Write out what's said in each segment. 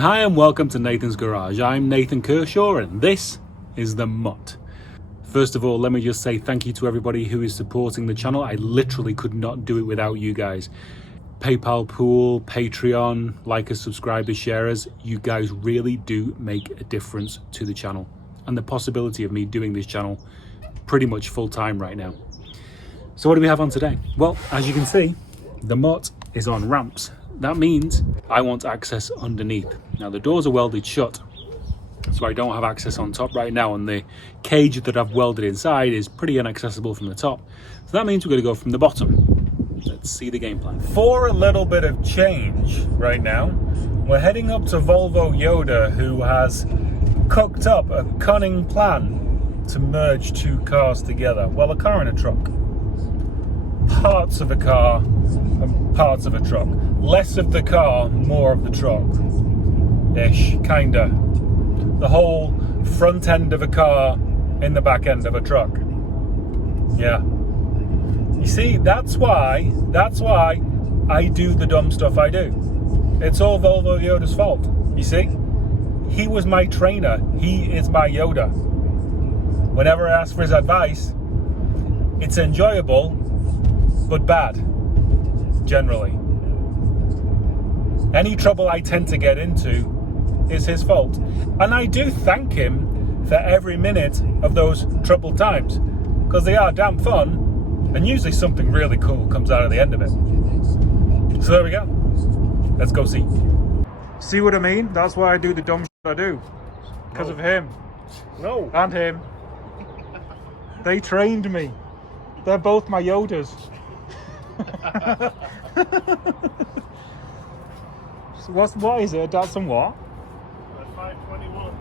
Hi and welcome to Nathan's Garage. I'm Nathan Kershaw and this is the Mutt. First of all, let me just say thank you to everybody who is supporting the channel. I literally could not do it without you guys. PayPal pool, Patreon, likers, subscribers, sharers, you guys really do make a difference to the channel and the possibility of me doing this channel pretty much full time right now. So what do we have on today? Well, as you can see, the Mutt is on ramps. That means I want access underneath. Now the doors are welded shut, so I don't have access on top right now, and the cage that I've welded inside is pretty inaccessible from the top. So that means we're going to go from the bottom. Let's see the game plan. For a little bit of change right now, we're heading up to Volvo Yoda, who has cooked up a cunning plan to merge two cars together. Well, a car and a truck. Parts of a car and parts of a truck. Less of the car, more of the truck. Ish, kinda. The whole front end of a car in the back end of a truck. Yeah. You see, that's why I do the dumb stuff I do. It's all Volvo Yoda's fault. You see? He was my trainer. He is my Yoda. Whenever I ask for his advice, it's enjoyable, but bad, generally. Any trouble I tend to get into is his fault. And I do thank him for every minute of those troubled times, because they are damn fun, and usually something really cool comes out of the end of it. So there we go. Let's go see. See what I mean? That's why I do the dumb shit I do. Because of him. No. And him. They trained me. They're both my Yodas. So what is it? That's some what? 521.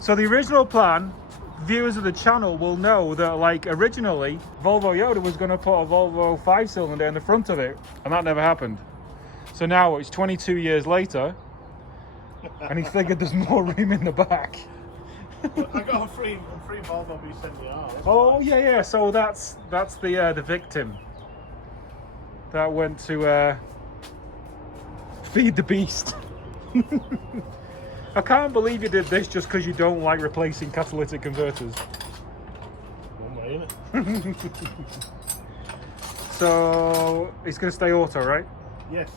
So the original plan, viewers of the channel will know that, like, originally Volvo Yoda was going to put a Volvo 5-cylinder in the front of it, and that never happened. So now it's 22 years later, and he figured there's more room in the back. I got a free Volvo B70R. Oh yeah. So that's the victim that went to feed the beast. I can't believe you did this just because you don't like replacing catalytic converters. One way, innit? So it's going to stay auto, right? Yes.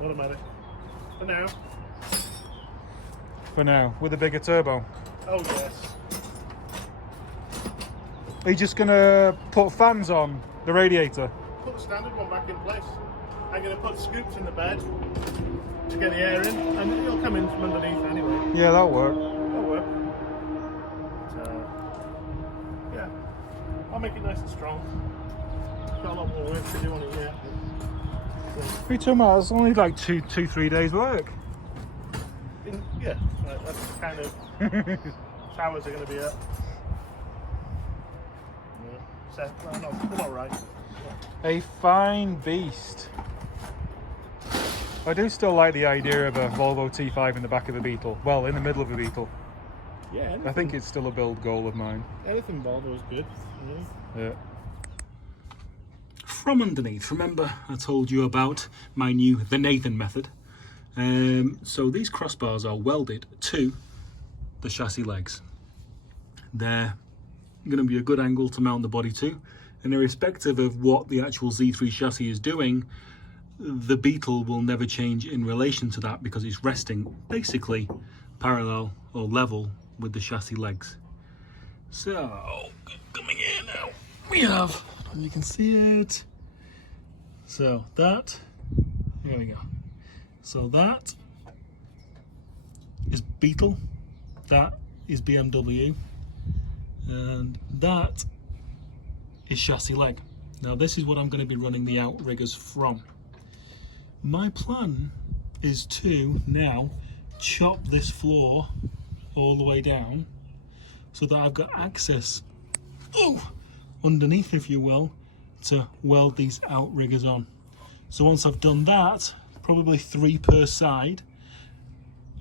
Automatic. For now. For now, with a bigger turbo. Oh yes. Are you just going to put fans on the radiator? Put the standard one back in place. I'm going to put scoops in the bed to get the air in, and it'll come in from underneath anyway. Yeah, that'll work. It'll work. But, yeah. I'll make it nice and strong. Got a lot more work to do on it yet. What are you talking about? It's only like 3 days work. Yeah, that's kind of showers are going to be up. Yeah. So, no, we're all right. A fine beast. I do still like the idea of a Volvo T5 in the back of a Beetle. Well, in the middle of a Beetle. Yeah, anything, I think it's still a build goal of mine. anything Volvo is good. Yeah. From underneath, remember I told you about my new The Nathan method. So these crossbars are welded to the chassis legs. They're going to be a good angle to mount the body to, and irrespective of what the actual Z3 chassis is doing, the Beetle will never change in relation to that because it's resting basically parallel or level with the chassis legs. So coming in now, we have, you can see it. So that, here we go. So that is Beetle, that is BMW, and that is chassis leg. Now this is what I'm going to be running the outriggers from. My plan is to now chop this floor all the way down so that I've got access underneath, if you will, to weld these outriggers on. So once I've done that, probably 3 per side,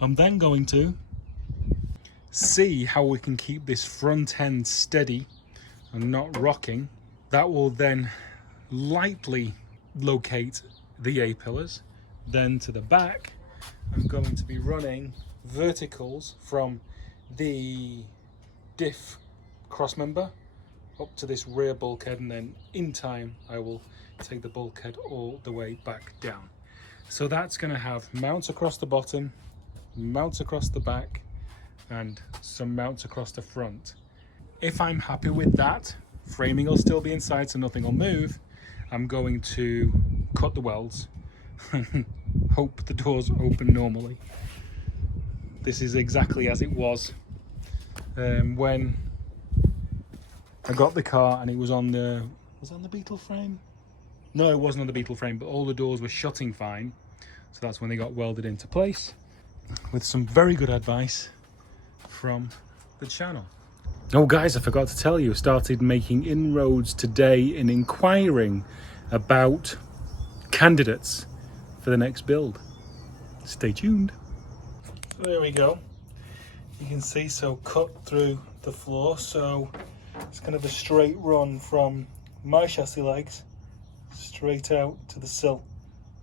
I'm then going to see how we can keep this front end steady and not rocking. That will then lightly locate the A-pillars, then to the back I'm going to be running verticals from the diff crossmember up to this rear bulkhead, and then in time I will take the bulkhead all the way back down. So that's going to have mounts across the bottom, mounts across the back, and some mounts across the front. If I'm happy with that, framing will still be inside so nothing will move. I'm going to cut the welds and hope the doors open normally. This is exactly as it was when I got the car, and it was on the Beetle frame? No, it wasn't on the Beetle frame, but all the doors were shutting fine. So that's when they got welded into place with some very good advice from the channel. Oh guys, I forgot to tell you, I started making inroads today in inquiring about candidates for the next build. Stay tuned. So there we go. You can see, so cut through the floor, so it's kind of a straight run from my chassis legs straight out to the sill.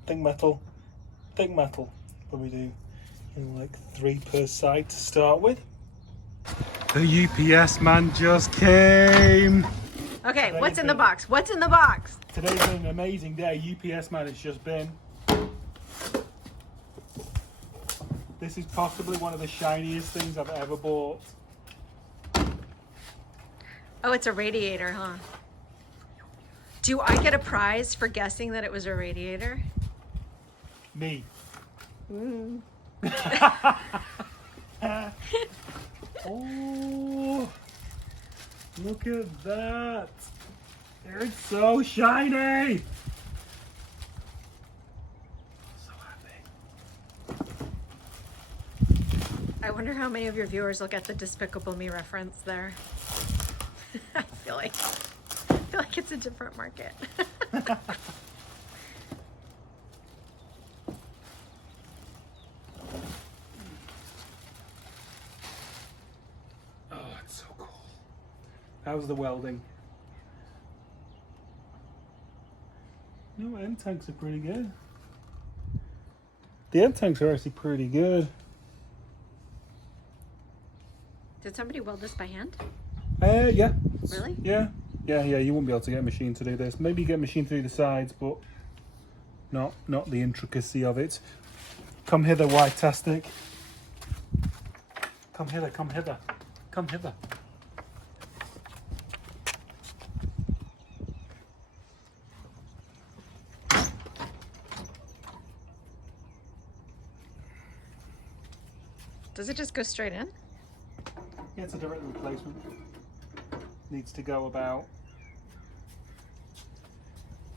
Thick metal. Probably do like 3 per side to start with. The UPS man just came. Okay, what's in the box? What's in the box? Today's been an amazing day. UPS man has just been. This is possibly one of the shiniest things I've ever bought. Oh, it's a radiator, huh? Do I get a prize for guessing that it was a radiator? Me. Mm. Oh, look at that. It's so shiny. So happy. I wonder how many of your viewers will get the Despicable Me reference there. I feel like it's a different market. Oh, it's so cool. How's the welding? No, end tanks are pretty good. The end tanks are actually pretty good. Did somebody weld this by hand? Yeah. Really? Yeah. You won't be able to get a machine to do this. Maybe get a machine to do the sides, but not the intricacy of it. Come hither, White-tastic. Come hither. Does it just go straight in? Yeah, it's a direct replacement. Needs to go about.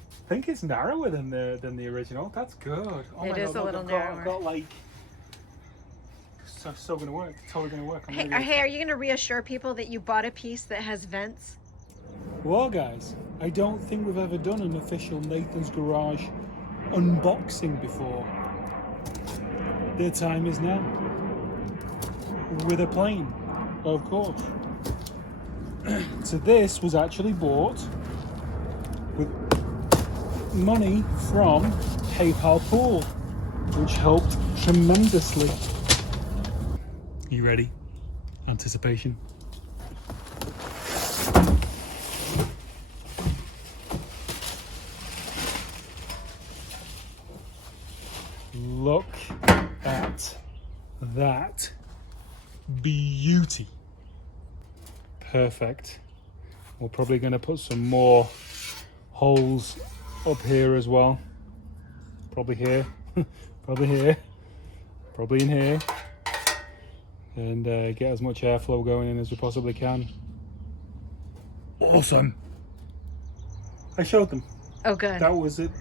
I think it's narrower than the original. That's good. Oh It my is God, a little I've narrower. got like. So gonna work. Totally gonna work. Hey, are you going to reassure people that you bought a piece that has vents? Well, guys, I don't think we've ever done an official Nathan's Garage unboxing before. The time is now. With a plane, of course. So this was actually bought with money from PayPal Pool, which helped tremendously. You ready? Anticipation. Look at that beauty. Perfect. We're probably going to put some more holes up here as well. Probably here, probably here, probably in here. And get as much airflow going in as we possibly can. Awesome. I showed them. Oh, good. That was it.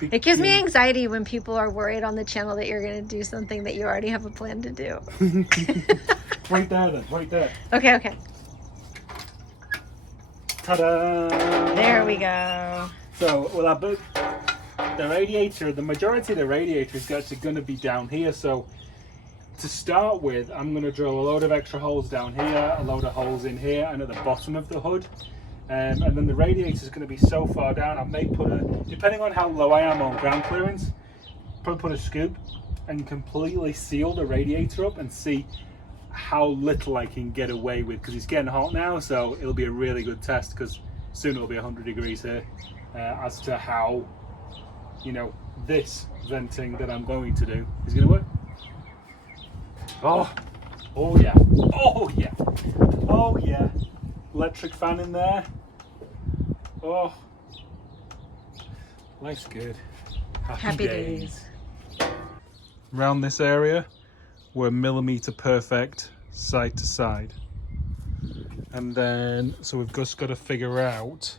It gives me anxiety when people are worried on the channel that you're going to do something that you already have a plan to do. Right there then, right there. Okay. Ta-da! There we go. So, well, the radiator, the majority of the radiator is actually going to be down here. So, to start with, I'm going to drill a load of extra holes down here, a load of holes in here, and at the bottom of the hood. And then the radiator is going to be so far down, I may put a, depending on how low I am on ground clearance, probably put a scoop and completely seal the radiator up and see how little I can get away with, because it's getting hot now, so it'll be a really good test, because soon it'll be 100 degrees here, as to how, you know, this venting that I'm going to do is going to work. Oh yeah, oh yeah, oh yeah. Electric fan in there. Oh, life's good. Happy days. Around this area, we're millimeter perfect side to side. And then, so we've just got to figure out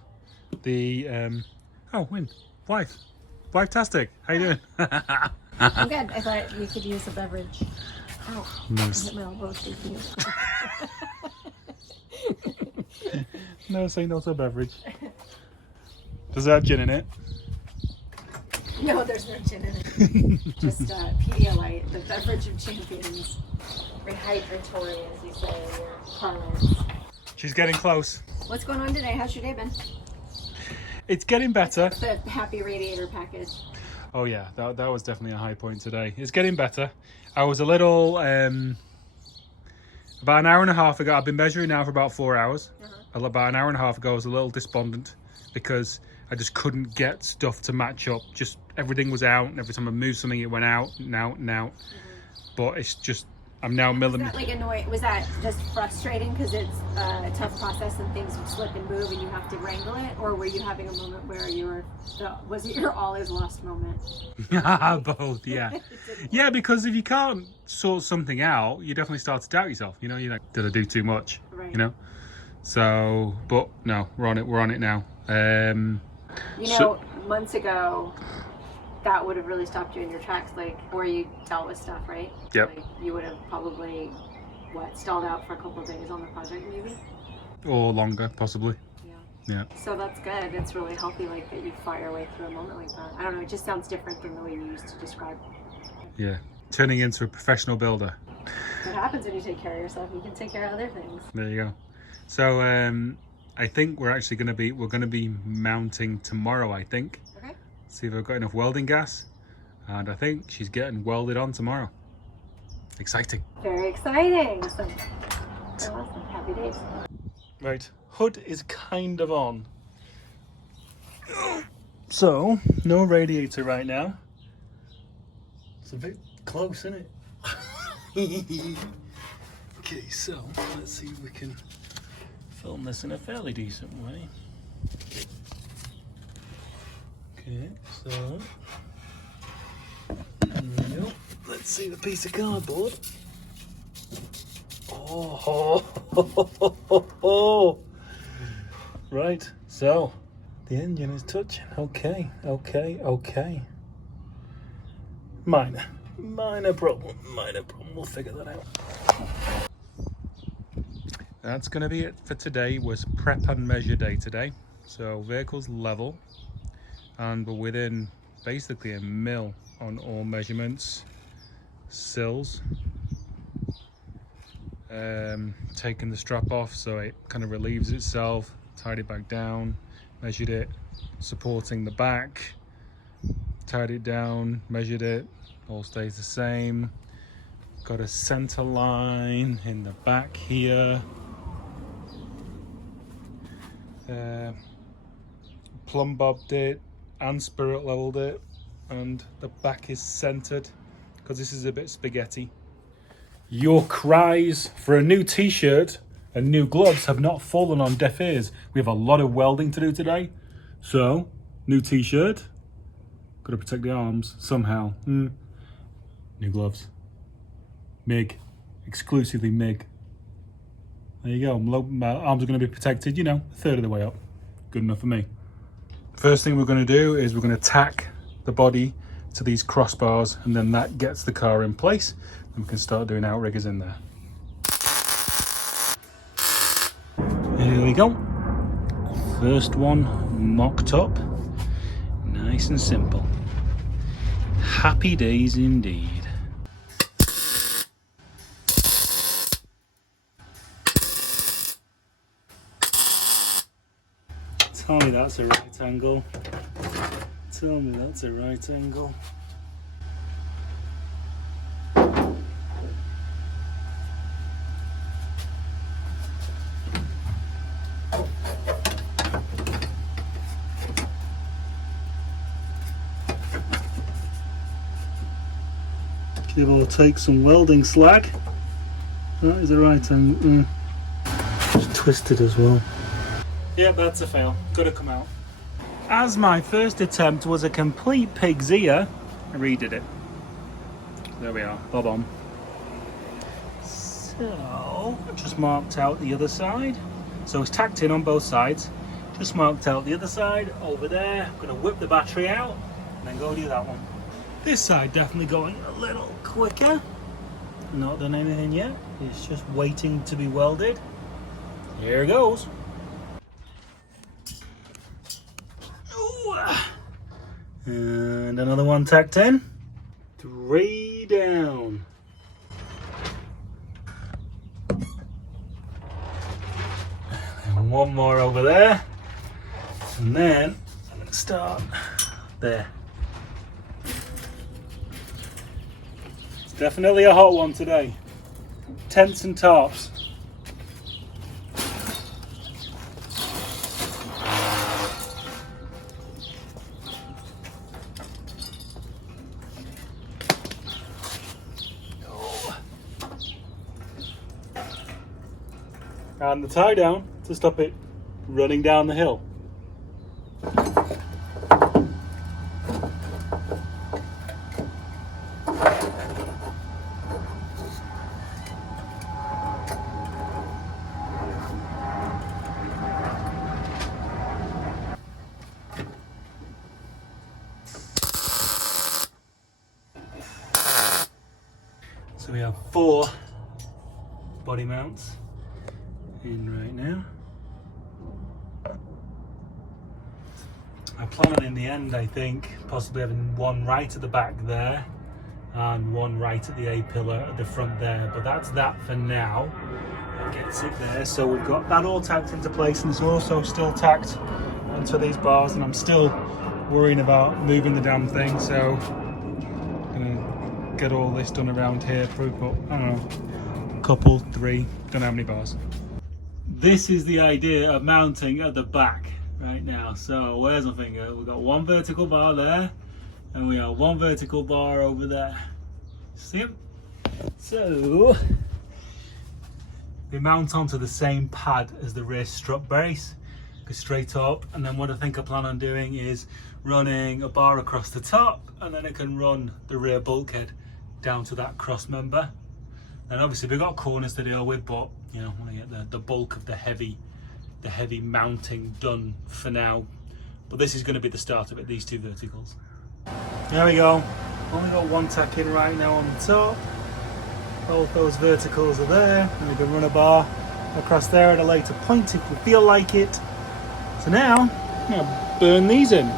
the, oh, Win, wife, wife-tastic, how you doing? I'm good. I thought we could use a beverage. Oh, Nice. I hit my elbow speaking. No, say no to a beverage. Does that have gin in it? No, there's no gin in it. Just Pedialyte, the beverage of champions. Rehydratatory, as you say in your parlance. She's getting close. What's going on today? How's your day been? It's getting better. The happy radiator package. Oh yeah, that was definitely a high point today. It's getting better. I was a little, about an hour and a half ago, I've been measuring now for about 4 hours. About an hour and a half ago, I was a little despondent because I just couldn't get stuff to match up. Just everything was out, and every time I moved something, it went out and out and out. But it's just, I'm now millimeter. Was that like annoying? Was that just frustrating because it's a tough process and things would slip and move and you have to wrangle it? Or were you having a moment where you were, was it your all is lost moment? Both, yeah. Yeah, because if you can't sort something out, you definitely start to doubt yourself. You know, you're like, did I do too much? Right. You know? So, but no, we're on it now. Months ago, that would have really stopped you in your tracks, like, where you dealt with stuff, right? Yep. Like, you would have probably, stalled out for a couple of days on the project, maybe? Or longer, possibly. Yeah. Yeah. So that's good. It's really healthy, like, that you fire your way through a moment like that. I don't know, it just sounds different than the way you used to describe it. Yeah. Turning into a professional builder. What happens when you take care of yourself? You can take care of other things. There you go. So, I think we're going to be mounting tomorrow, I think. Okay. See if I've got enough welding gas. And I think she's getting welded on tomorrow. Exciting. Very exciting. So, awesome. Happy days. Right, hood is kind of on. So, no radiator right now. It's a bit close, isn't it? Okay, so let's see if we can film this in a fairly decent way. Okay, so there we go. Let's see the piece of cardboard. Oh, right, so the engine is touching. Okay. Minor problem. We'll figure that out. That's going to be it for today. Was prep and measure day today. So vehicle's level, and we're within basically a mil on all measurements. Sills. Taken the strap off so it kind of relieves itself, tied it back down, measured it, supporting the back, tied it down, measured it, all stays the same. Got a center line in the back here. Plumb bobbed it and spirit leveled it, and the back is centered because this is a bit spaghetti. Your cries for a new t-shirt and new gloves have not fallen on deaf ears. We have a lot of welding to do today. So, new t-shirt. Got to protect the arms somehow. New gloves. MIG. Exclusively MIG. There you go. My arms are going to be protected, a third of the way up. Good enough for me. First thing we're going to do is we're going to tack the body to these crossbars, and then that gets the car in place. We can start doing outriggers in there. Here we go. First one mocked up. Nice and simple. Happy days indeed. Tell me that's a right angle. Tell me that's a right angle. See if I'll take some welding slag. That is the right angle. It's twisted as well. Yep, that's a fail. Gotta come out. As my first attempt was a complete pig's ear, I redid it. There we are, bob on. So, I've just marked out the other side. So it's tacked in on both sides. Just marked out the other side over there. I'm gonna whip the battery out and then go do that one. This side definitely going a little quicker. Not done anything yet. It's just waiting to be welded. Here it goes. Ooh. And another one tacked in. 3 down. And one more over there. And then I'm going to start there. It's definitely a hot one today. Tents and tarps. And the tie down to stop it running down the hill. So we have 4 body mounts in right now. I plan on in the end, I think, possibly having one right at the back there and one right at the A-pillar at the front there, but that's that for now. That gets it there. So we've got that all tacked into place, and it's also still tacked onto these bars, and I'm still worrying about moving the damn thing, so I'm gonna get all this done around here for about, I don't know, couple, 3, don't know how many bars. This is the idea of mounting at the back right now. So where's my finger? We've got one vertical bar there and we have one vertical bar over there. See them? So they mount onto the same pad as the rear strut brace. Go straight up, and then what I think I plan on doing is running a bar across the top, and then I can run the rear bulkhead down to that cross member. And obviously we've got corners to deal with, but you know, I want to get the bulk of the heavy mounting done for now. But this is going to be the start of it, these 2 verticals. There we go. Only got one tack in right now on the top. Both those verticals are there, and we can run a bar across there at a later point if we feel like it. So now, I'm going to burn these in.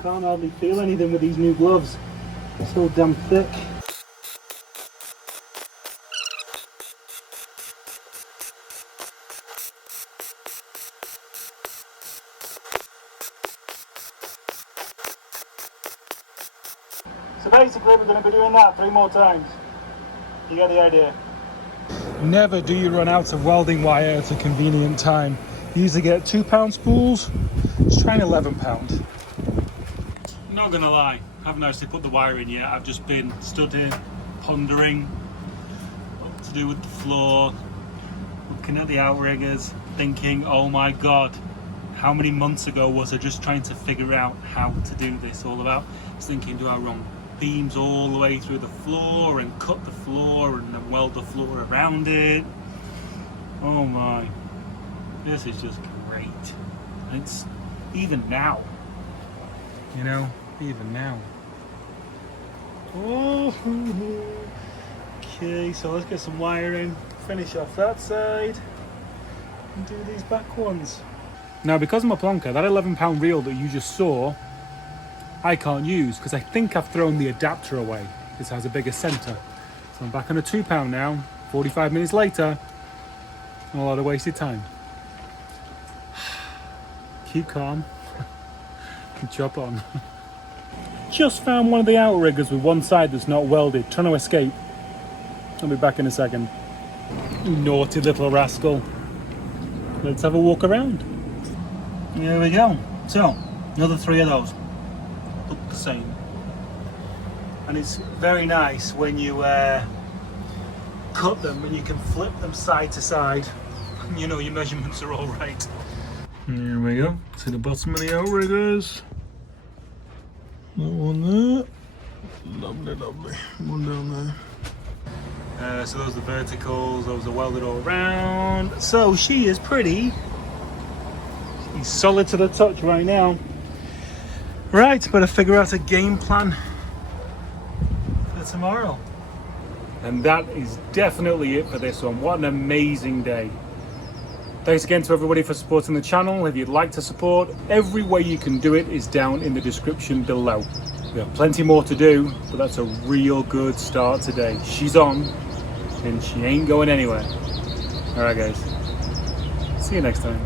Can't hardly feel anything with these new gloves. So damn thick. So basically we're going to be doing that 3 more times. You get the idea. Never do you run out of welding wire at a convenient time. You usually get 2 pound spools. Let's try an 11 pound. Not gonna lie, I haven't actually put the wire in yet. I've just been stood here pondering what to do with the floor, looking at the outriggers, thinking, oh my god, how many months ago was I just trying to figure out how to do this all about? I was thinking, do I run beams all the way through the floor and cut the floor and then weld the floor around it? Oh my, this is just great. And it's even now, you know, even now. Oh, okay, so let's get some wiring, finish off that side, and do these back ones. Now, because I'm a plonker, that 11 pound reel that you just saw, I can't use because I think I've thrown the adapter away. This has a bigger center. So I'm back on a 2 pound now, 45 minutes later, and a lot of wasted time. Keep calm. Chop on. Just found one of the outriggers with one side that's not welded, trying to escape. I'll be back in a second. Naughty little rascal. Let's have a walk around. Here we go. So, another 3 of those. Look the same. And it's very nice when you cut them and you can flip them side to side. You know your measurements are all right. Here we go. See the bottom of the outriggers. That one there. Lovely, lovely. One down there. So those are the verticals, those are welded all around. So she is pretty. She's solid to the touch right now. Right, better figure out a game plan for tomorrow. And that is definitely it for this one. What an amazing day. Thanks again to everybody for supporting the channel. If you'd like to support, every way you can do it is down in the description below. We have plenty more to do, but that's a real good start today. She's on, and she ain't going anywhere. Alright guys, see you next time.